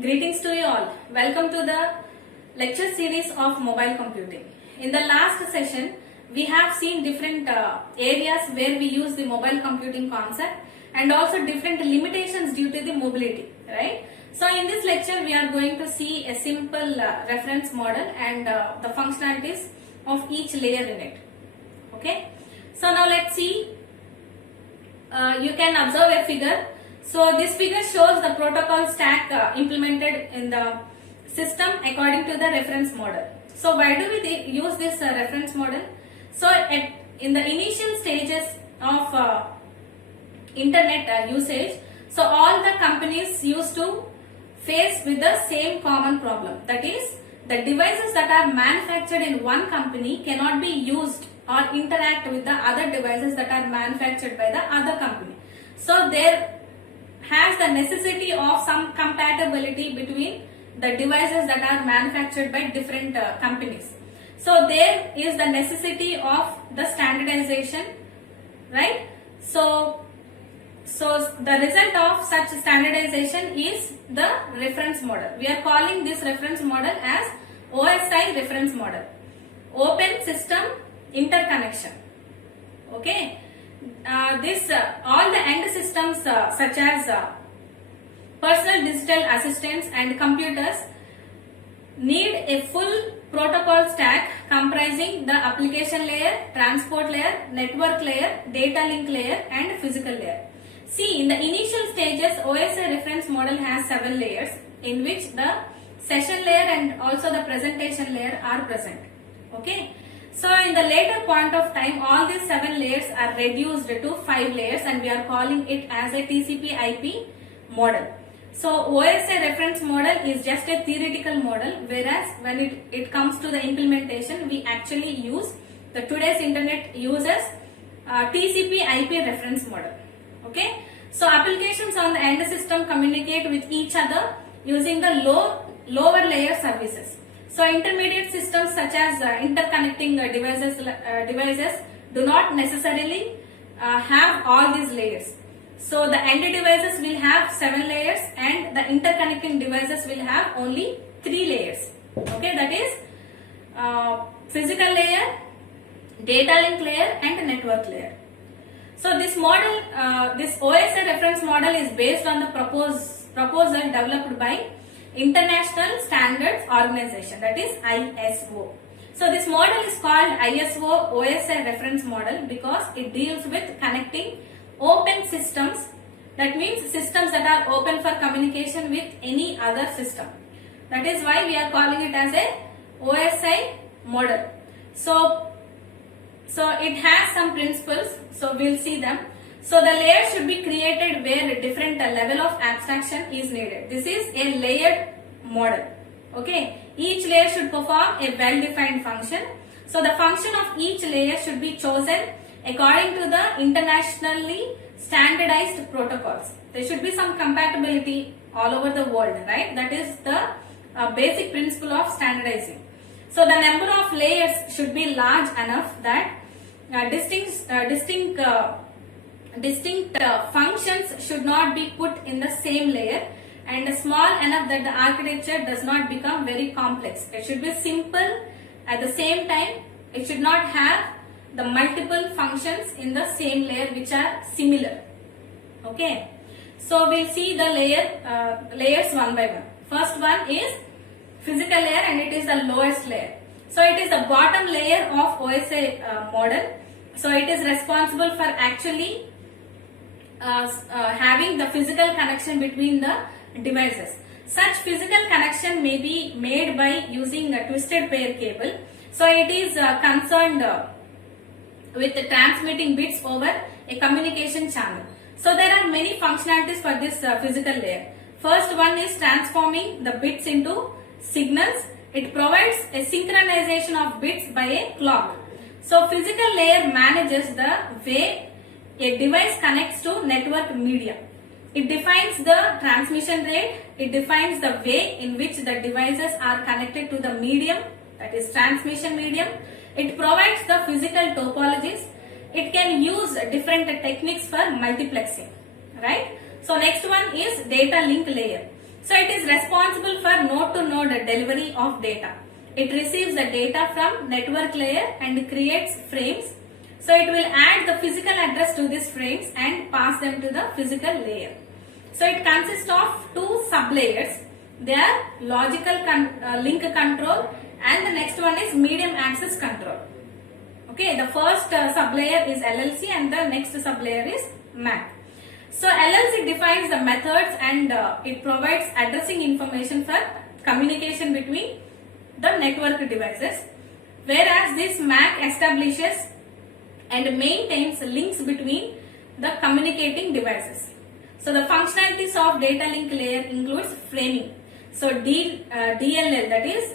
Greetings to you all. Welcome to the lecture series of mobile computing. In the last session, we have seen different areas where we use the mobile computing concept and also different limitations due to the mobility, right? So in this lecture, we are going to see a simple reference model and the functionalities of each layer in it. Okay. So now let's see. You can observe a figure. So this figure shows the protocol stack implemented in the system according to the reference model. So why do we use this reference model? So in the initial stages of internet usage, so all the companies used to face with the same common problem. That is, the devices that are manufactured in one company cannot be used or interact with the other devices that are manufactured by the other company. So there has the necessity of some compatibility between the devices that are manufactured by different companies. So there is the necessity of the standardization, right? So the result of such standardization is the reference model. We are calling this reference model as OSI reference model, Open System Interconnection. Okay. All the end systems such as personal digital assistants and computers need a full protocol stack comprising the application layer, transport layer, network layer, data link layer and physical layer. See, in the initial stages, OSI reference model has 7 layers in which the session layer and also the presentation layer are present. Okay. So in the later point of time, all these 7 layers are reduced to 5 layers and we are calling it as a TCP IP model. So OSI reference model is just a theoretical model, whereas when it comes to the implementation, we actually use the today's internet uses TCP IP reference model. Okay. So applications on the end system communicate with each other using the lower layer services. So intermediate systems such as interconnecting devices do not necessarily have all these layers. So the end devices will have 7 layers and the interconnecting devices will have only 3 layers. Okay, that is physical layer, data link layer and network layer. So this model, this OSI reference model is based on the proposal developed by International Standards Organization, that is ISO. So this model is called ISO OSI reference model because it deals with connecting open systems. That means systems that are open for communication with any other system. That is why we are calling it as a OSI model. So it has some principles. So we'll see them. So the layer should be created where a different level of abstraction is needed. This is a layered model. Okay. Each layer should perform a well-defined function. So the function of each layer should be chosen according to the internationally standardized protocols. There should be some compatibility all over the world, right? That is the basic principle of standardizing. So the number of layers should be large enough that distinct functions should not be put in the same layer and small enough that the architecture does not become very complex. It should be simple. At the same time, it should not have the multiple functions in the same layer which are similar. Okay. So we'll see the layers one by one. First one is physical layer and it is the lowest layer. So it is the bottom layer of OSI model. So it is responsible for actually having the physical connection between the devices. Such physical connection may be made by using a twisted pair cable. So it is concerned with transmitting bits over a communication channel. So there are many functionalities for this physical layer. First one is transforming the bits into signals. It provides a synchronization of bits by a clock. So physical layer manages the way a device connects to network media. It defines the transmission rate. It defines the way in which the devices are connected to the medium, that is transmission medium. It provides the physical topologies. It can use different techniques for multiplexing, right? So next one is data link layer. So it is responsible for node-to-node delivery of data. It receives the data from network layer and creates frames. So it will add the physical address to these frames and pass them to the physical layer. So it consists of two sub-layers. They are logical link control, and the next one is medium access control. Okay, the first sub-layer is LLC and the next sub-layer is MAC. So LLC defines the methods and it provides addressing information for communication between the network devices, whereas this MAC establishes and maintains links between the communicating devices. So the functionalities of data link layer includes framing. So DLL, that is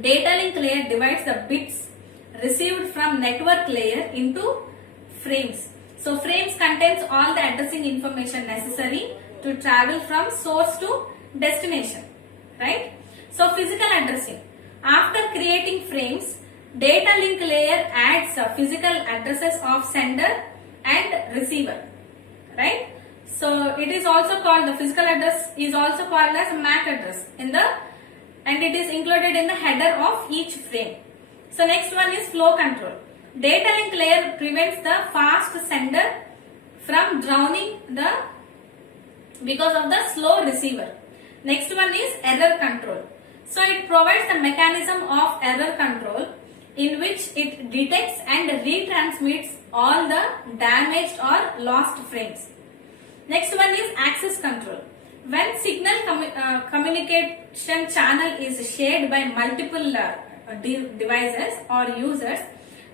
data link layer, divides the bits received from network layer into frames. So frames contains all the addressing information necessary to travel from source to destination, right? So physical addressing. After creating frames, data link layer adds physical addresses of sender and receiver, right? So it is also called, the physical address is also called as MAC address and it is included in the header of each frame. So next one is flow control. Data link layer prevents the fast sender from drowning because of the slow receiver. Next one is error control. So it provides the mechanism of error control in which it detects and retransmits all the damaged or lost frames. Next one is access control. When signal communication channel is shared by multiple devices or users,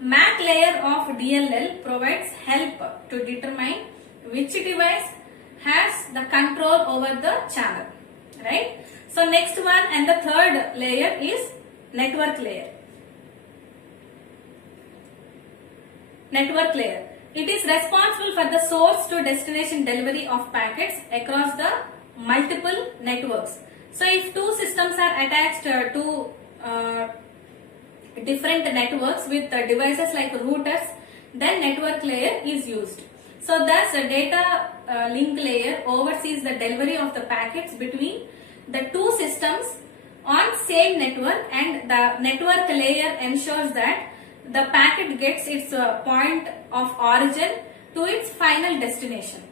MAC layer of DLL provides help to determine which device has the control over the channel, right? So next one and the third layer is network layer. Network layer. It is responsible for the source to destination delivery of packets across the multiple networks. So if two systems are attached to different networks with devices like routers, then network layer is used. So thus the data link layer oversees the delivery of the packets between the two systems on same network, and the network layer ensures that the packet gets its point of origin to its final destination,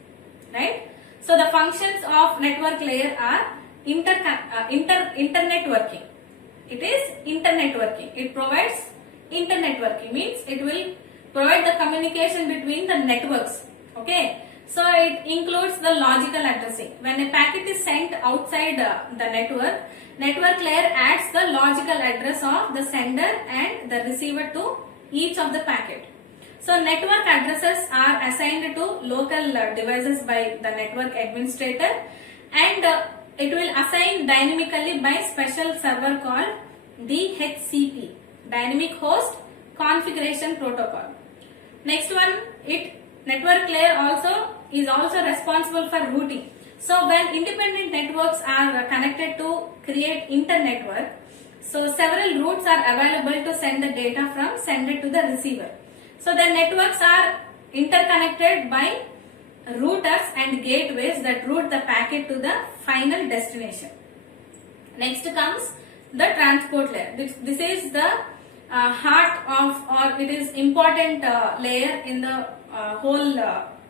right? So the functions of network layer are internetworking. It is internetworking. It provides internetworking, means it will provide the communication between the networks. Okay. So it includes the logical addressing. When a packet is sent outside the network layer adds the logical address of the sender and the receiver to each of the packet. So network addresses are assigned to local devices by the network administrator, and it will assign dynamically by special server called DHCP, Dynamic Host Configuration Protocol. Next one, network layer is also responsible for routing. So when independent networks are connected to create internetwork, so several routes are available to send the data from sender to the receiver. So the networks are interconnected by routers and gateways that route the packet to the final destination. Next comes the transport layer. This is the heart of, or it is important layer in the whole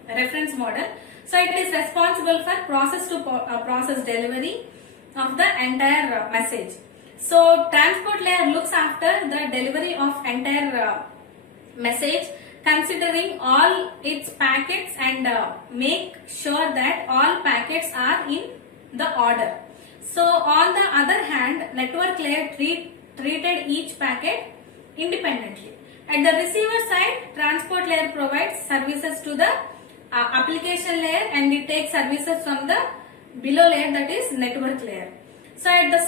reference model. So it is responsible for process to process delivery of the entire message. So transport layer looks after the delivery of entire message, considering all its packets and make sure that all packets are in the order. So on the other hand, network layer treated each packet independently. At the receiver side, transport layer provides services to the application layer, and it takes services from the below layer, that is network layer. So at the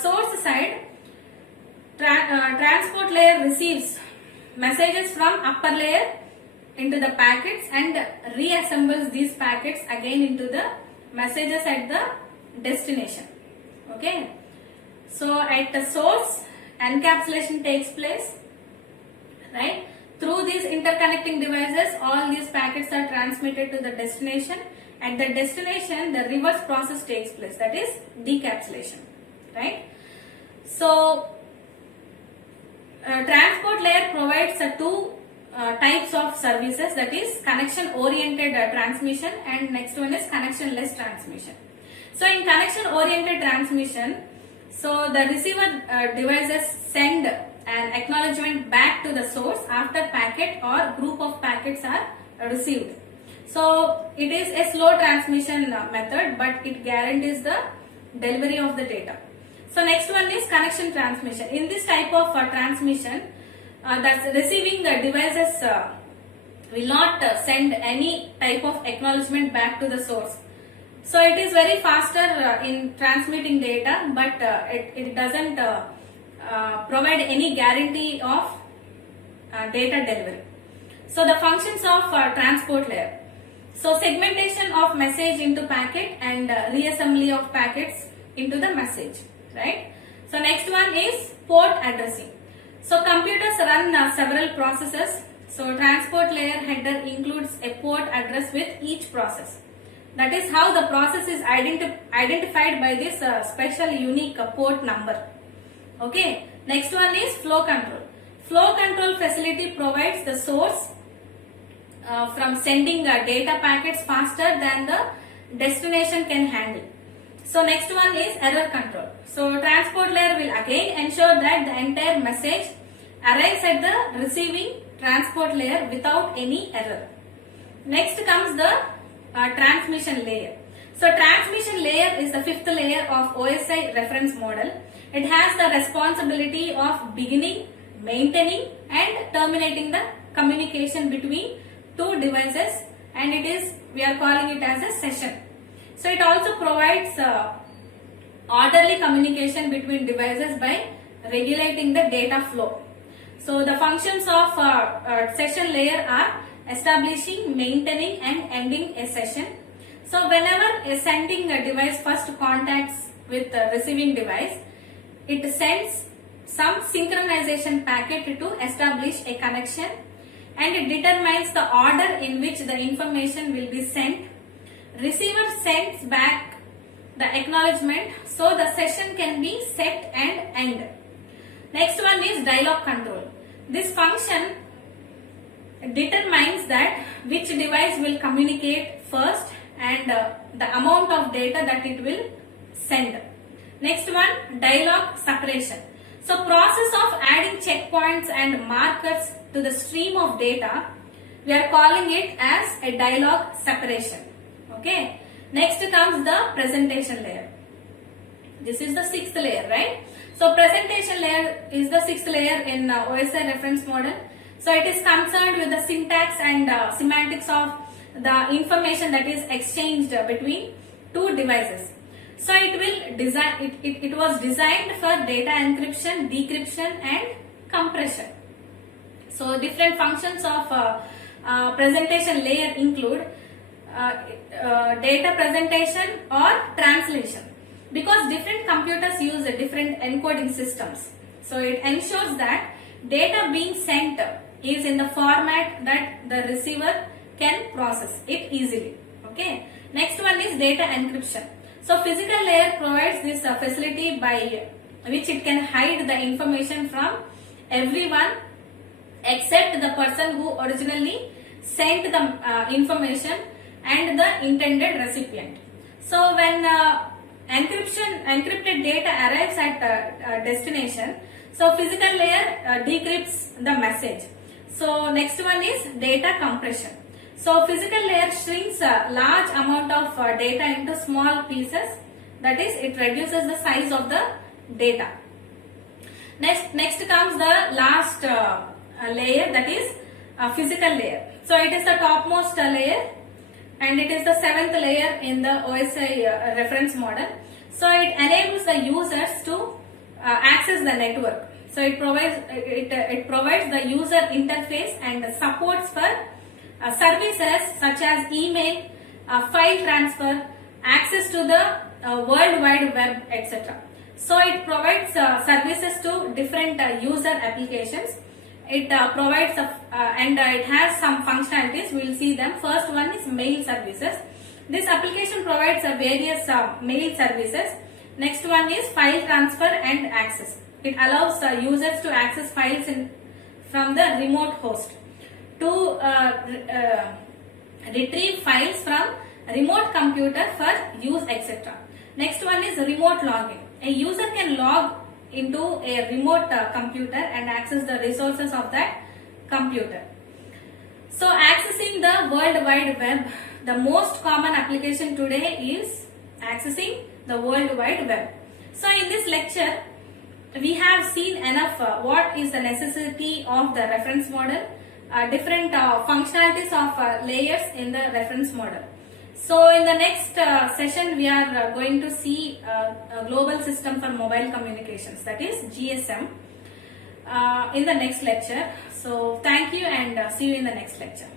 source side, transport layer receives messages from upper layer into the packets and reassembles these packets again into the messages at the destination. Okay. So at the source, encapsulation takes place, right? Through these interconnecting devices, all these packets are transmitted to the destination, at the destination the reverse process takes place, that is decapsulation, right? So transport layer provides two types of services, that is connection oriented transmission, and next one is connection less transmission. So in connection oriented transmission, so the receiver devices send an acknowledgement back to the source after packet or group of packets are received. So it is a slow transmission method, but it guarantees the delivery of the data. So next one is connection transmission. In this type of transmission, that's receiving devices will not send any type of acknowledgement back to the source. So it is very faster in transmitting data, but it doesn't provide any guarantee of data delivery. So the functions of transport layer. So segmentation of message into packet and reassembly of packets into the message, right? So next one is port addressing. So computers run several processes. So transport layer header includes a port address with each process. That is how the process is identified by this special unique port number. Okay. Next one is flow control. Flow control facility provides the source from sending data packets faster than the destination can handle. So next one is error control. So transport layer will again ensure that the entire message arrives at the receiving transport layer without any error. Next comes the transmission layer. So transmission layer is the fifth layer of OSI reference model. It has the responsibility of beginning, maintaining and terminating the communication between two devices, and we are calling it as a session. So it also provides orderly communication between devices by regulating the data flow. So the functions of session layer are establishing, maintaining and ending a session. So whenever a sending device first contacts with the receiving device, it sends some synchronization packet to establish a connection, and it determines the order in which the information will be sent. Receiver sends back the acknowledgement so the session can be set and end. Next one is dialog control. This function determines that which device will communicate first and the amount of data that it will send. Next one, dialog separation. So process of adding checkpoints and markers to the stream of data, we are calling it as a dialog separation. Okay. Next comes the presentation layer. This is the sixth layer, right? So presentation layer is the sixth layer in OSI reference model. So it is concerned with the syntax and semantics of the information that is exchanged between two devices. So it was designed for data encryption, decryption and compression. So different functions of presentation layer include data presentation or translation, because different computers use different encoding systems. So it ensures that data being sent is in the format that the receiver can process it easily. Okay. Next one is data encryption. So physical layer provides this facility by which it can hide the information from everyone except the person who originally sent the information and the intended recipient. So when encrypted data arrives at destination, so physical layer decrypts the message. So next one is data compression. So physical layer shrinks a large amount of data into small pieces, that is it reduces the size of the data. Next comes the last layer, that is physical layer. So it is the topmost layer and it is the seventh layer in the OSI reference model. So it enables the users to access the network. So it provides the user interface and supports for services such as email, file transfer, access to the World Wide Web, etc. So it provides services to different user applications. It provides and it has some functionalities. We will see them. First one is mail services. This application provides various mail services. Next one is file transfer and access. It allows users to access files from the remote host, to retrieve files from remote computer for use, etc. Next one is remote login. A user can log into a remote computer and access the resources of that computer. So accessing the World Wide Web, the most common application today is accessing the World Wide Web. So in this lecture, we have seen enough what is the necessity of the reference model, different functionalities of layers in the reference model. So in the next session, we are going to see a global system for mobile communications, that is GSM, in the next lecture. So thank you and see you in the next lecture.